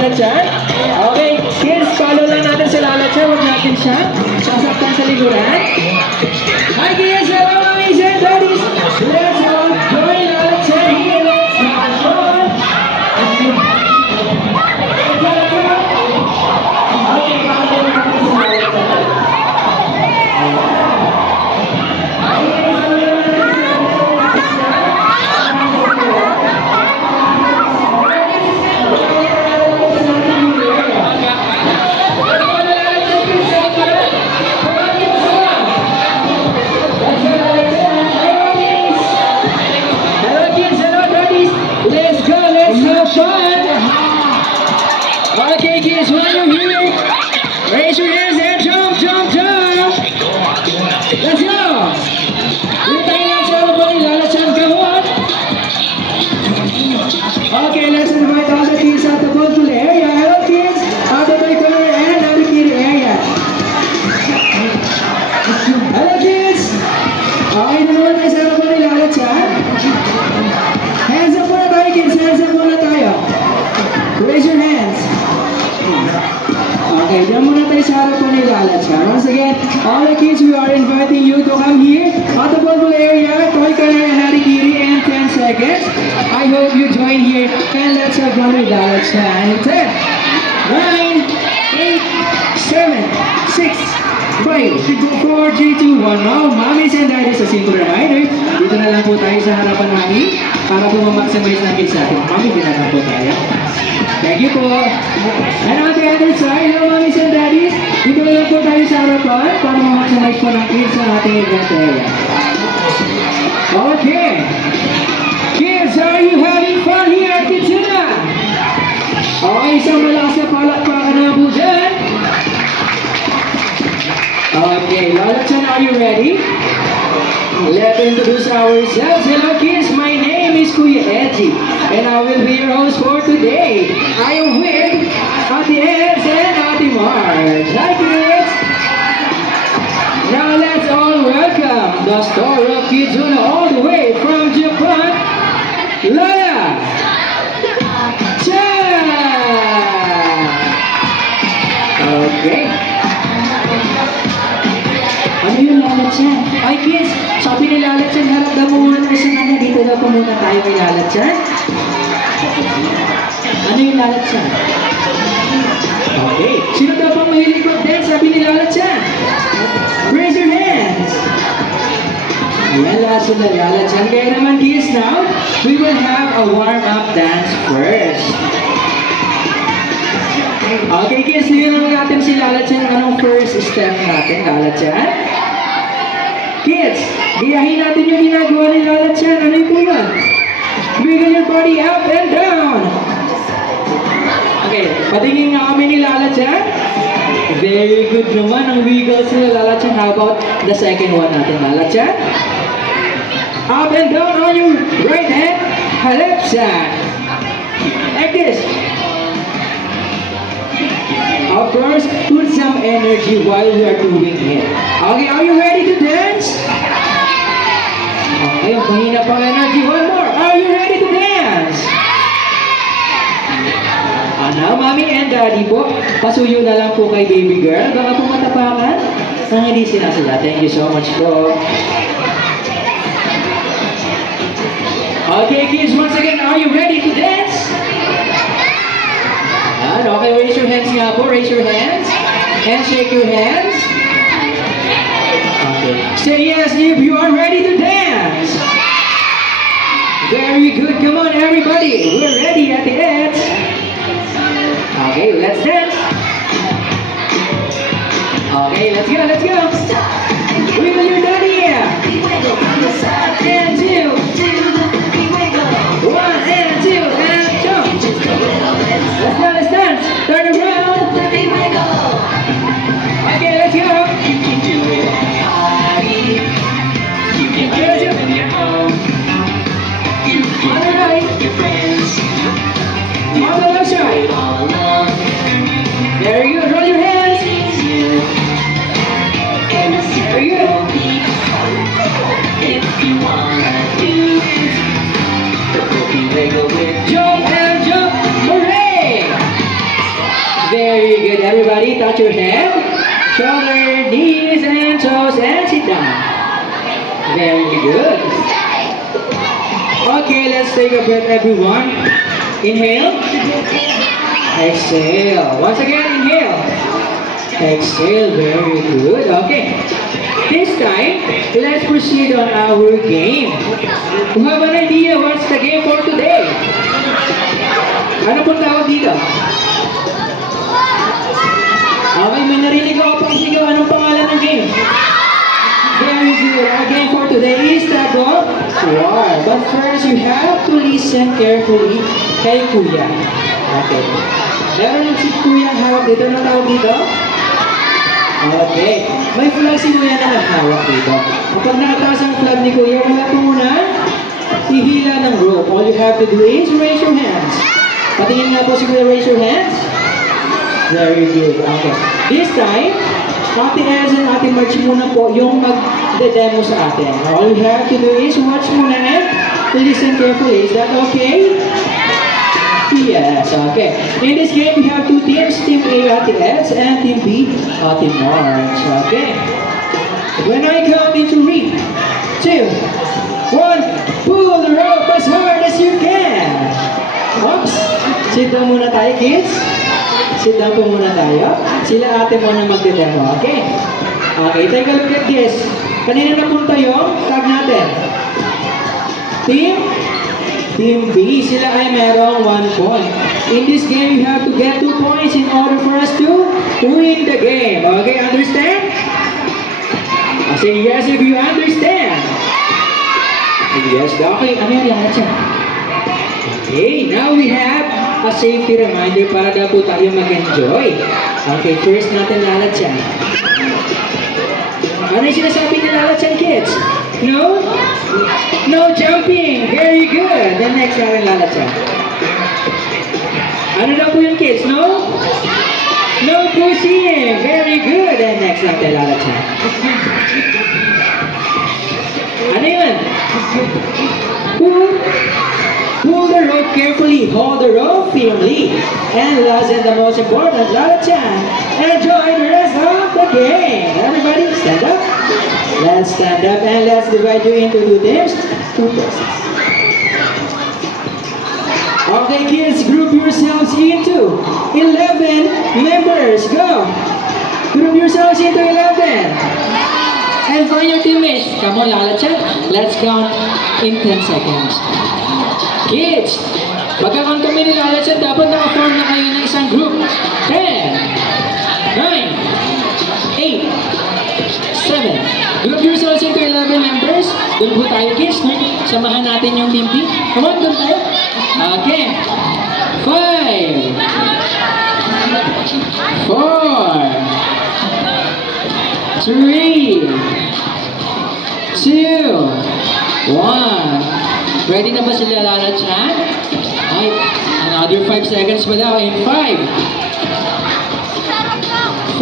Lala Chan. Okay, kids, follow lang natin si Lala Chan. Huwag natin siya sasaktan sa likuran. Hi kids, hello mommies and daddies. Let's all join Lala Chan here. Let's go. Okay, kids, when you're here, raise your hands and jump, jump, jump. Let's go. Hintayin lang sa everybody, Lala Chan, come on. Okay, let's invite all the kids at the football area. Hello, kids. Out of the corner and out of the area. Hello, kids. Okay, naman tayo sa everybody, Lala Chan. Hands up muna tayo, kids. Hands up muna tayo. Raise your hands. Okay, diyan muna tayo sa harapan ni Lala Chan. Once again, all the kids, we are inviting you to come here at the football area, toy corner and harikiri in 10 seconds. I hope you join here and let's have fun with Lala Chan. 10, 9, 8, 7, 6, 5, 4, 3, 2, 1. Now, mommies and daddies, a simple reminder, dito na lang po tayo sa harapan namin para po ma-maximize natin sa ating mami, dito na po tayo. Thank you po. And on the other side, hello mommies and daddies. Dito na lang po tayo sa harapan para ma-maximize po ng kids sa ating event area. Okay. Kids, are you having fun here at Kitsuna? Okay, isang malakas na palakpakan na po dyan. Okay, Lala Chan, are you ready? Let's introduce ourselves. Hello kids, my name is Kuya Edgy and I will be your host for today. I am with Ate Eds and Ate Mars. Hi kids! Now let's all welcome the star of Kitsuna all the way from Japan, Lala Chan! Okay. Ano yung Lala Chan? Ay kids, sabi ni Lala Chan, harap daw mo muna sa kanya. Dito daw po muna tayo kay Lala Chan. Ano yung Lala Chan? Okay. Sino daw pang mahilig mag-dance? Sabi ni Lala Chan. Raise your hands. Ayan, lahat sila Lala Chan. Kaya naman kids, now, we will have a warm-up dance first. Okay kids, tingnan naman natin si Lala Chan. Anong first step natin, Lala Chan? Kids, giyahin natin yung ginagawa ni Lala Chan. Ano yung yan? Wiggle your body up and down. Okay, patingin nga kami ni Lala Chan. Very good naman ang wiggles ni Lala Chan. How about the second one natin, Lala Chan? Up and down on your right hand, left side. Like this. Of course, put some energy while we are doing it. Okay, are you ready to dance? Okay, mahina pang energy. One more. Are you ready to dance? Now, mommy and daddy po, pasuyo na lang po kay baby girl. Baka po matapakan nang hindi sinasala. Thank you so much po. Okay, kids, once again, are you ready to dance? Okay, raise your hands nga po. Raise your hands. And shake your hands. Okay. Say yes if you are ready to dance. Very good. Come on, everybody. We're ready at the end. Okay, let's dance. Okay, let's go, let's go. Wiggle your daddy. And two. One and two and jump. Let's go, let's dance. Turn around. Okay, let's go. You can do it. You can do it when you're home. You can do it with your friends. On the left side. Very good. Roll your hands. Very good. If you Very good. Everybody, touch your head, shoulder, knees, and toes, and sit down. Very good. Okay, let's take a breath, everyone. Inhale. Exhale. Once again, inhale. Exhale. Very good. Okay. This time, let's proceed on our game. You have an idea what's the game for today? Ano pong tawag dito? Okay, may narinig ako pang sigaw. Anong pangalan ng game? Very good. Our game for today is the War. But first, you have to listen carefully kay Kuya. Okay. Meron si Kuya hawak dito. Anong tawag dito? Okay. May flag si Kuya na nakahawak dito. Kapag nakataas ang flag ni Kuya, wala po muna ihila ng rope. All you have to do is raise your hands. Patingin nga po si Kuya, raise your hands. Very good. Okay. This time, Ate Ez and Ate March muna po yung mag-demo sa atin. All you have to do is watch muna and listen carefully. Is that okay? Yes, okay. In this game, we have two teams. Team A, Ate Ez, and Team B, Ate March. Okay. When I count into 3, 2, 1, pull the rope as hard as you can. Oops. Sit down muna tayo, kids. Sit down po muna tayo. Sila ate muna magdedemo, okay? Okay, take a look at this. Kanina napunta yung tag natin. Team B, sila ay merong 1 point. In this game, you have to get 2 points in order for us to win the game. Okay, understand? Say yes if you understand. Yes, okay. Ano yung lahat siya? Okay, now we have a safety reminder para daw po tayo mag-enjoy. Okay, first natin lalatsan. Ano yung sinasabi ni lalatsan, kids? No? No jumping. Very good. Then next natin lalatsan. Ano daw po yung kids? No? No pushing. Very good. Then next natin lalatsan. Ano yun? Pull the rope carefully, hold the rope firmly, and last and the most important, Lalachan, enjoy the rest of the game. Everybody stand up. Let's stand up and let's divide you into 2 teams, 2 persons. Okay kids, group yourselves into 11 members. Go! Group yourselves into 11. And for your teammates, come on Lalachan, let's count in 10 seconds. Kids, pagkakon kami ni Lalachan, dapat naka-form na kayo ng isang group. 10, 9, 8, 7. Group yourselves into 11 members. Doon po tayo, kids. No? Samahan natin yung team B. Come on, doon tayo. Okay. 5, 4, 3, 2, 1. Ready na ba sila Lalachan? Ay, another 5 seconds pa daw. In 5,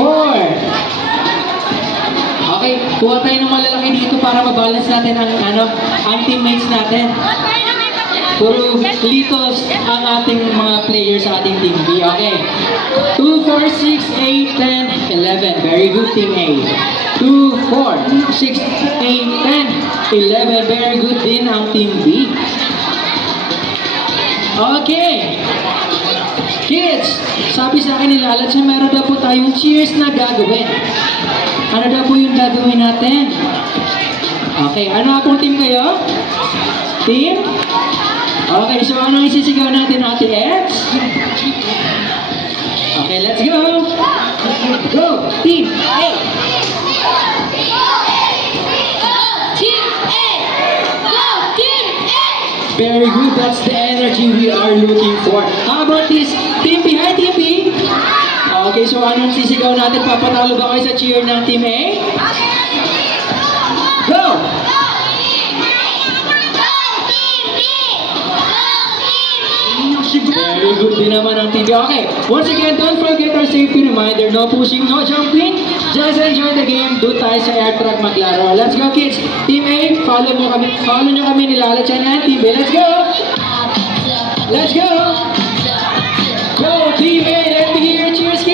4, okay, kuha tayo ng malalaki dito para mabalance natin ang teammates natin. Puro litos ang ating mga players sa ating team B. Okay. 2, 4, 6, 8, 10, 11. Very good, team A. 2, 4, 6, 8, 10, 11. Very good din ang team B. Okay. Kids, sabi sa akin ni Lalachan, meron daw po tayong cheers na gagawin. Ano daw po yung gagawin natin? Okay, ano pong team kayo? Team? Okay, so anong isisigaw natin, Ate Eds? Okay, let's go! Go! Team A! Very good, that's the energy we are looking for. How about this? Team B, hi Team B! Okay, so anong sisigaw natin? Papatalo ba kayo sa cheer ng Team A? Go! Very good din naman ang Team B. Okay, once again, don't forget our safety reminder. No pushing, no jumping. Just enjoy the game. Doon tayo sa air track maglaro. Let's go kids. Team A, follow nyo kami ni Lalachan and Team B. Let's go! Let's go! Go Team A! Let me hear your cheers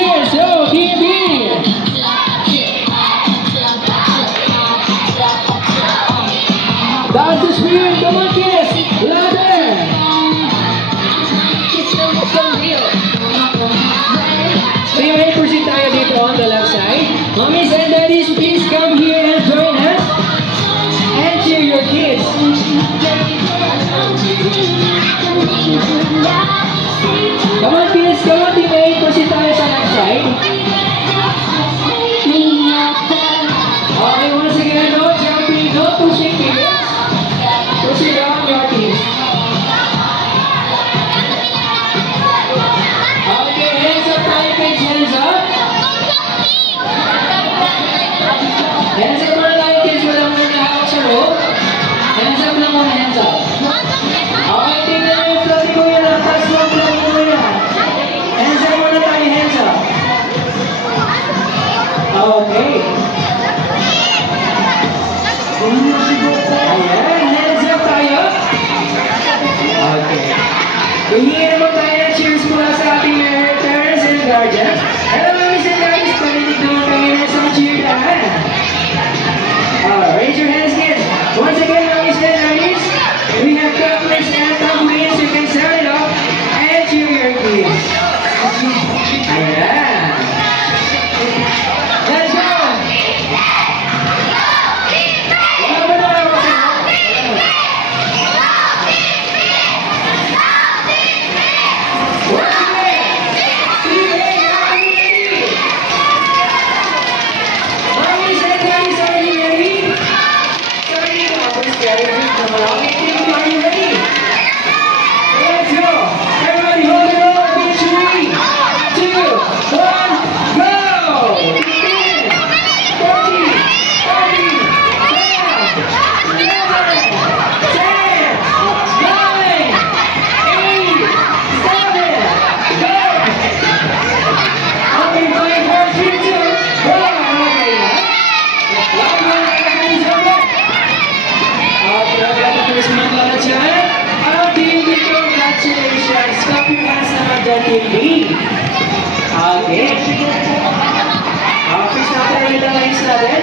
Ayan. Let's go! Wala ba na ako sa Okay. Office natin ulit ang lines natin.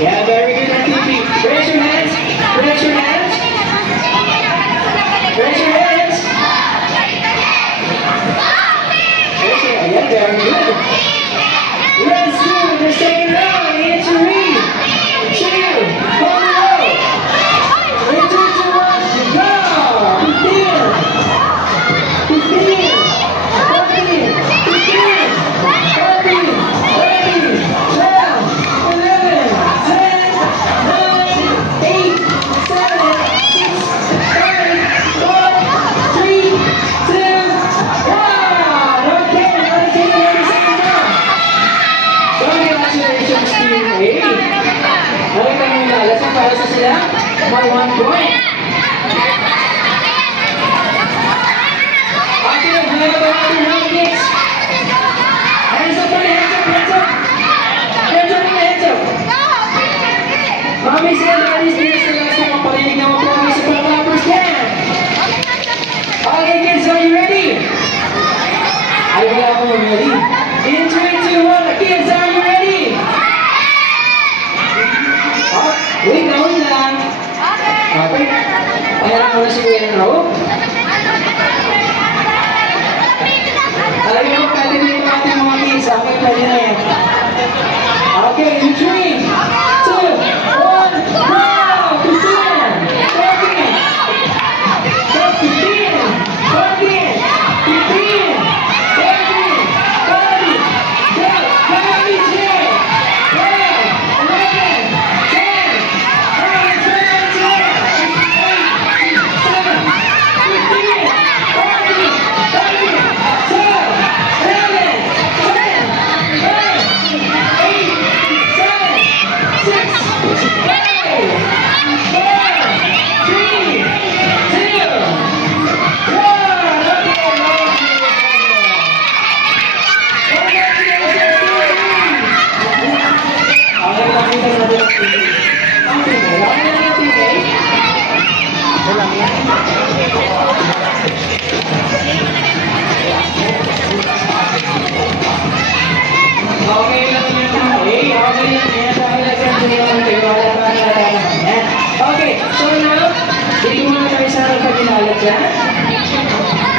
Yeah, very good activity. Raise your hands. Raise your hands. Raise your hands. Raise your hands. Yeah, very good. Let's do the second round. In 3, 2, 1, go. 3, 2, 1, go. 15, 14, 15, 14, 13, 12, 11, 10, 9, 8, 7, 6, 5, 4, 3, 2, 1. Okay, let's take another second round. Congratulations, Team A. Nakita mo na, lasang para sa sila. May 1 point. Hands up, hands up. Hands up, hands up. Mami, sila daddies, dito sila sa mga parinig na mag-promise sa pang-rappers yan. Okay, kids, are you ready? Ay, wala akong ready. In 3, 2, 1, kids, are you ready? Oh, wait lang. Okay. Ayan mo na si Kuya ng Raul. Alam mo, pwede na yung ating mga kids. Okay, pwede na yan. Okay, in 3, 2, 1, go!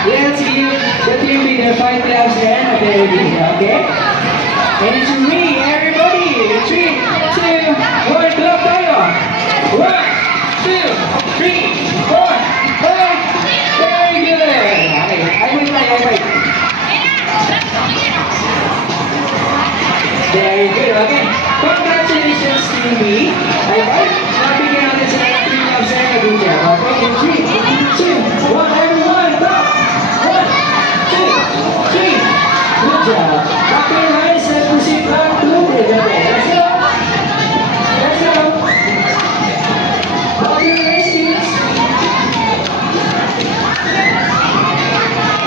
15, 14, 5 claps then, okay? And it's me, everybody. 3, 2, 1, clap tayo. 1, 2, 3, 4, 5. Very good. Okay, I wait. Very good, okay. Congratulations to me. Okay, nabigyan natin sila ng 3 claps then, good job. Okay, in 3, 2, 1, everyone, clap. 1, 2, 3. Good job. Clap your hands and proceed back to the okay. Let's go. Let's go. Clap your hands, kids.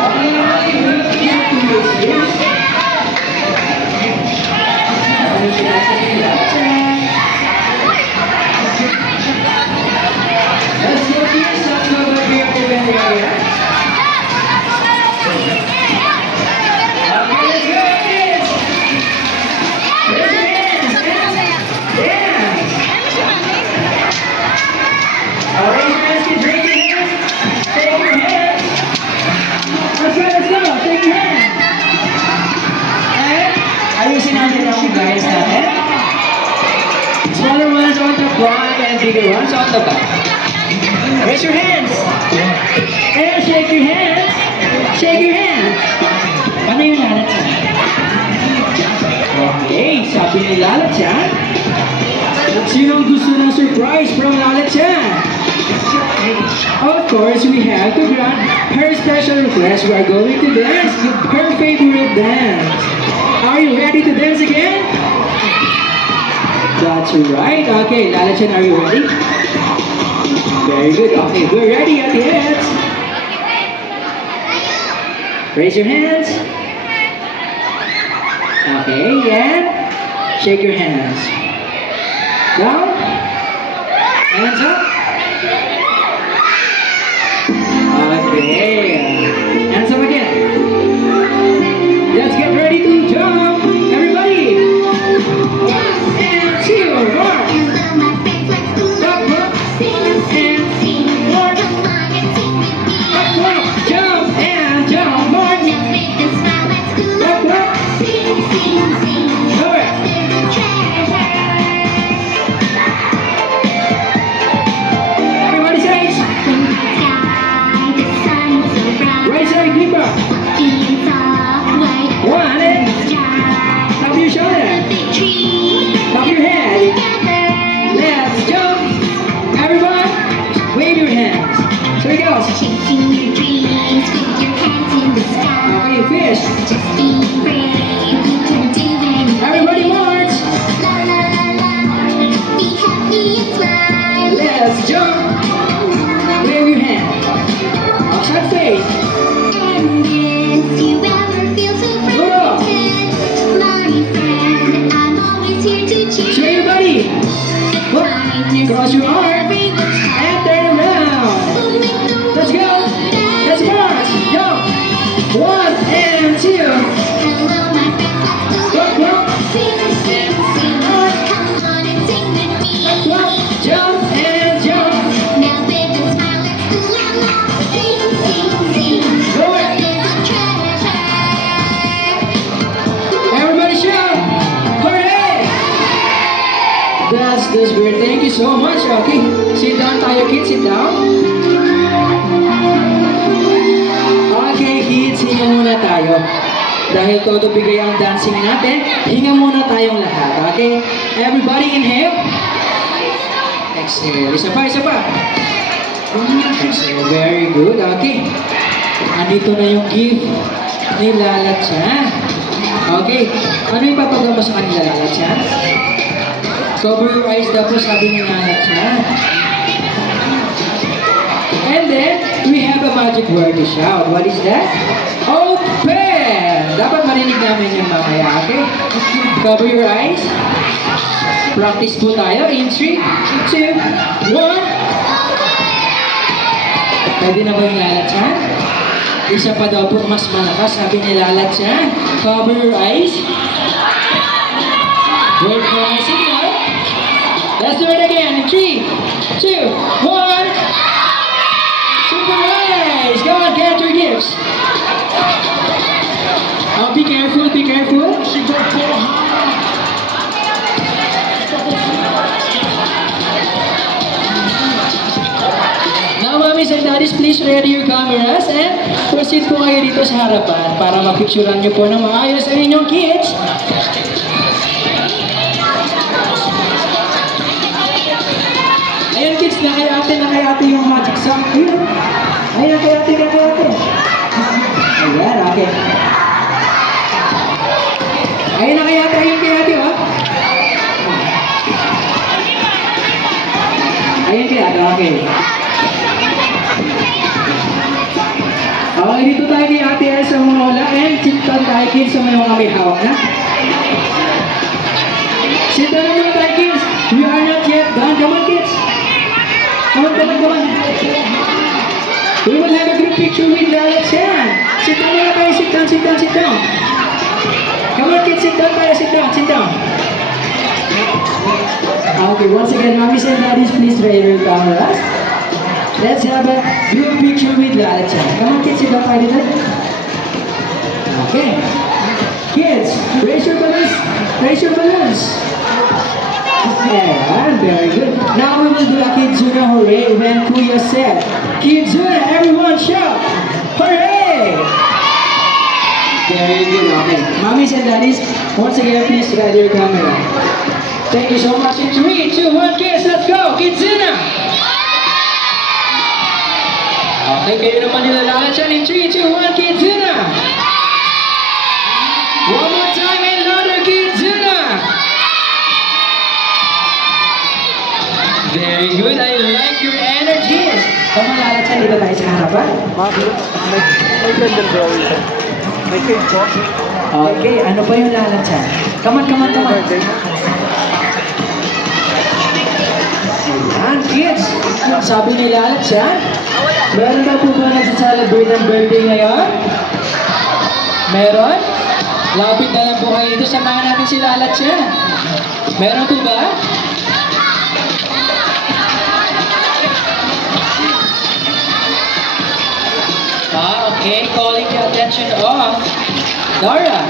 Okay, now you will get to this years. Let's go, kids. Let's go back here to the area. Raise your hands, kids, raise your hands. Take your hands. Once on the back. Raise your hands. And shake your hands. Shake your hands. Paano yung lalat-chan? Okay, sabi ni lalat-chan. Sinong gusto ng surprise from lalat-chan? Of course, we have to grant her special request. We are going to dance her favorite dance. Are you ready to dance again? That's right. Okay, Lala-chan, are you ready? Very good. Okay, we're ready at the heads. Raise your hands. Okay, and shake your hands. Down. Hands up. Okay. Hands up again. Let's get ready to jump. Everybody. And two more. Up, up. And more. Up, up. Jump and jump more. Up, up. Lower. Everybody says. Right side, keep up. One and top your shoulder. Top your head. Let's jump. Everyone, wave your hands. So it goes. Chasing your dreams with your hands in the sky. Okay, fish. Just be brave, you can do anything. Everybody march. La la la la, be happy and smile. Let's jump. Wave your hand. Upside face. And if you ever feel so frightened, my friend, I'm always here to cheer Show your buddy. Look. Kindness Cross your arm. everyone's And turn around. will make the Let's go. Let's march. Go. One and two. Hello, my friends, let's go. Look, look. Sing, sing, sing. Come on and sing with me. Look. Jump and jump. Now with a smile, let's do la la. Sing, sing, sing. Lower. There's a treasure. Everybody shout. Hooray. That's great. Thank you so much. Okay. Sit down tayo, kids. Sit down. Okay, kids. Hinga muna tayo. Dahil todo bigay ang dancing natin, hinga muna tayong lahat. Okay? Everybody inhale. Exhale. Isa pa, isa pa. Exhale. Very good. Okay. Andito na yung gift ni Lala-chan. Okay. Ano yung papagawa mo sa kanila, Lala-chan? Cover your eyes daw po, sabi ni Lala-chan. And then, we have a magic word to shout. What is that? Open! Dapat marinig namin yung mamaya, okay? Cover your eyes. Practice po tayo in 3, 2, 1. Pwede na ba yung Lala-chan? Isa pa daw po mas malakas, sabi ni Lala-chan. Cover your eyes. Wait for my signal. Let's do it again in 3, 2, 1. Super nice! Go on, get your gifts. Be careful, be careful. Now, mommies and daddies, please ready your cameras and proceed po kayo dito sa harapan para mapicturean niyo po ng maayos ang inyong kids. Ayan kids, na kay ate yung magic song. Ayan, kay ate. Ayan, okay. Ayan na kay ate, oh. Ayan kay ate, okay. Okay, dito tayo kay ate sa mga wala and sit down tayo kids sa may mga may hawak na. Sit down naman tayo kids. We are not yet done. Come on kids. Come on. We will have a group picture with Lala-chan. Sit down muna tayo, sit down. Come on kids, sit down. Okay, once again, mommies and daddies, please raise your cameras. Let's have a group picture with Lala-chan. Come on kids, sit down tayo dito. Okay. Kids, raise your balloons. And very good. Now we will do a Kidzuna hooray when Kuya said, Kidzuna, everyone shout, hooray! Very good, okay. Mommies and daddies, once again, please ready your camera. Thank you so much. In 3, 2, 1, kids, let's go! Kidzuna! Okay, kayo naman nilalakad siya. In 3, 2, 1, Kidzuna! One more time and louder, Kidzuna! Very good, I like your energies. Kung malalad siya, dito tayo sa harapan. May gandang drawing. May cake po. Okay, ano pa yung lalat siya? Come on. Birthday. Ayan, kids. Sabi ni lalat siya. Meron na po ba nagsa-celebrate ng birthday ngayon? Meron? Lapit na lang po kayo dito. Samahan natin si lalat siya. Meron po ba? Okay. Calling the attention of Dara.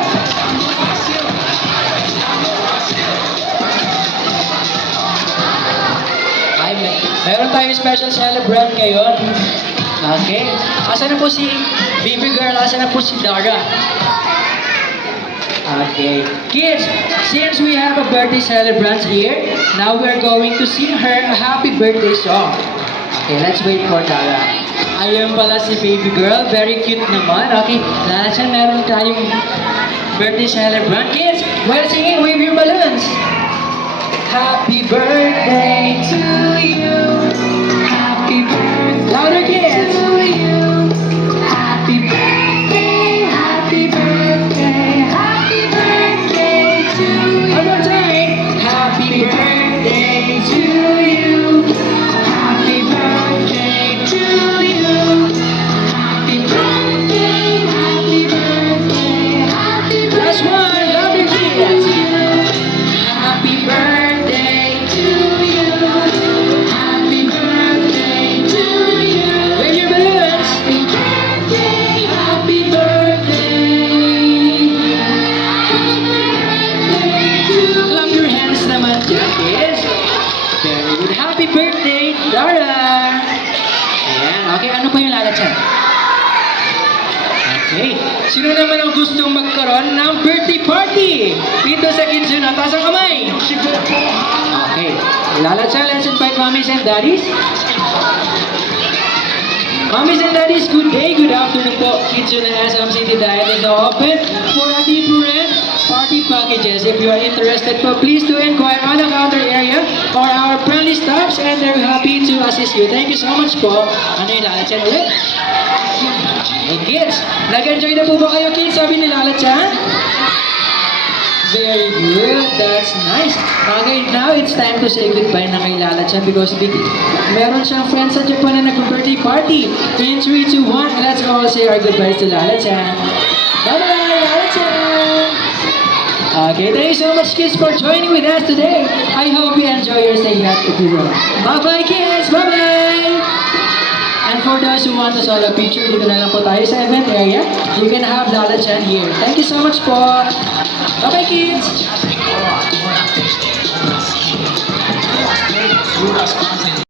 Meron tayong special celebrant ngayon. Okay. Asan na po si baby girl? Asan na po si Dara? Okay. Kids, since we have a birthday celebrant here, now we're going to sing her a happy birthday song. Okay, let's wait for Dara. Ayun pala si baby girl. Very cute naman. Okay, lahat siya meron tayong birthday celebrant. Kids, while singing, wave your balloons. Happy birthday to you. Happy birthday. Louder, kids. To you. Happy birthday, happy birthday, happy birthday to you. One more time. Happy birthday to you. Happy birthday to you. Happy birthday, happy birthday, happy Last one. Louder, kids. Happy birthday to you. Happy birthday to you. Wave your balloons. Happy birthday, happy birthday. Happy birthday to Clap your hands naman dyan, kids. Very good. Happy birthday, Dara! Ayan. Okay, ano pa yung lalat siya? Okay. Sino naman ang gustong magkaroon ng birthday party? Dito sa Kidzuna. Taas ang kamay. Okay. Lalat siya. Let's invite mommies and daddies. Mommies and daddies, good day, good afternoon po. Kidzuna SM City Diet is open for a different party packages. If you are interested po, please do inquire on the counter area or our friendly staffs and they're happy to assist you. Thank you so much po. Ano yung lalat siya ulit? Hey kids, nag-enjoy na po ba kayo kids? Sabi ni lalat siya? Very good. That's nice. Okay, now it's time to say goodbye na kay Lalat siya because meron siyang friends sa Japan na nag-birthday party. In 3, 2, 1, let's all say our goodbyes to Lalat siya. Bye-bye, Lalat siya! Okay, thank you so much kids for joining with us today. I hope you enjoy your stay here at Kidzuna. Bye-bye kids! Bye-bye! And for those who want to saw a picture, dito na lang po tayo sa event area. You can have Lalat Chan here. Thank you so much po. Bye-bye, kids!